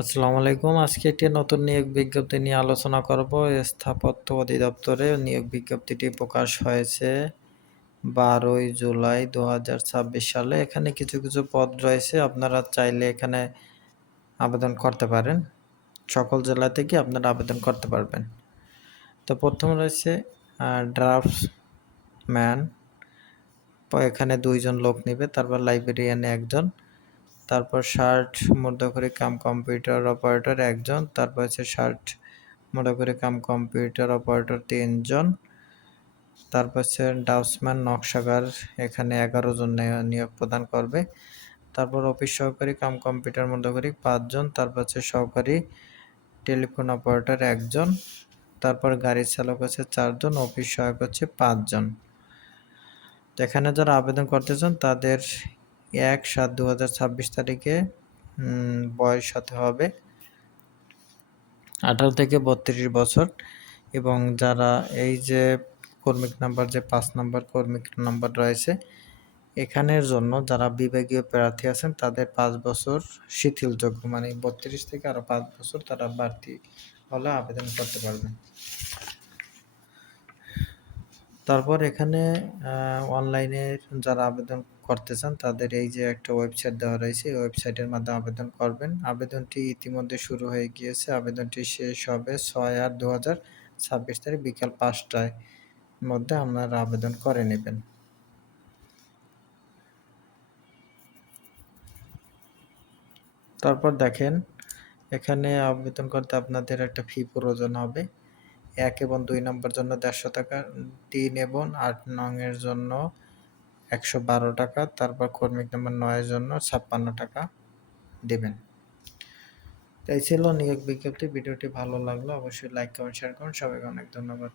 আসসালামু আলাইকুম। আজকে একটি নতুন নিয়োগ বিজ্ঞপ্তি নিয়ে আলোচনা করব। স্থাপত্য অধিদপ্তরে নিয়োগ বিজ্ঞপ্তিটি প্রকাশ হয়েছে ১২ই জুলাই ২০২৬ সালে। এখানে কিছু পদ রয়েছে। আপনারা চাইলে এখানে আবেদন করতে পারেন। সকল জেলা থেকে আপনারা আবেদন করতে পারবেন। তো প্রথমে রয়েছে ড্রাফটসম্যান। এখানে ২ জন লোক নিবে। তারপর লাইব্রেরিয়ানে ১ জন। তারপর শার্ট মধ্যকরী কাম কম্পিউটার অপারেটর ১ জন। তারপর হচ্ছে শার্ট মধ্যকরী কাম কম্পিউটার অপারেটর ৩ জন। তারপর হচ্ছে ড্রাফটসম্যান নকশাকার, এখানে ১১ জন নিয়োগ প্রদান করবে। তারপর অফিস সহকারী কাম কম্পিউটার মধ্যকরী ৫ জন। তারপর হচ্ছে সহকারী টেলিফোন অপারেটর ১ জন। তারপর গাড়ি চালক হচ্ছে ৪ জন, অফিস সহায়ক হচ্ছে ৫ জন। তো এখানে যারা আবেদন করতে চান তাদের ১/৭/২০২৬ তারিখে বয়স হতে হবে ১৮ থেকে ৩২ বছর। এবং যারা এই যে কর্মী নাম্বার, যে ৫ নম্বর কর্মী নাম্বার রয়েছে, এখানের জন্য যারা বিভাগীয় প্রার্থী আছেন তাদের ৫ বছর শিথিলযোগ্য, মানে ৩২ থেকে আরও ৫ বছর তারা বাড়তি হলে আবেদন করতে পারবেন। তারপর এখানে অনলাইনে যারা আবেদন করতে চান তাদের এই যে একটা ওয়েবসাইট দেওয়া রয়েছে, এই ওয়েবসাইটের মাধ্যমে আবেদন করবেন। আবেদনটি ইতিমধ্যে শুরু হয়ে গিয়েছে। আবেদনটি শেষ হবে ৬/৮/২০২৬ তারিখ বিকাল ৫টায় মধ্যে আপনারা আবেদন করে নেবেন। তারপর দেখেন, এখানে আবেদন করতে আপনাদের একটা ফি প্রয়োজন হবে। ১ এবং ২ নম্বর জন্য ১৫০ টাকা, ৩ এবং ৮ নং এর জন্য ১১২ টাকা, তারপর কর্মী নাম্বার ৯ এর জন্য ৫৬ টাকা দেবেন। এই ছিল নিয়োগ বিজ্ঞপ্তি। ভিডিওটি ভালো লাগলো অবশ্যই লাইক, কমেন্ট, শেয়ার করুন। সবাইকে অনেক ধন্যবাদ।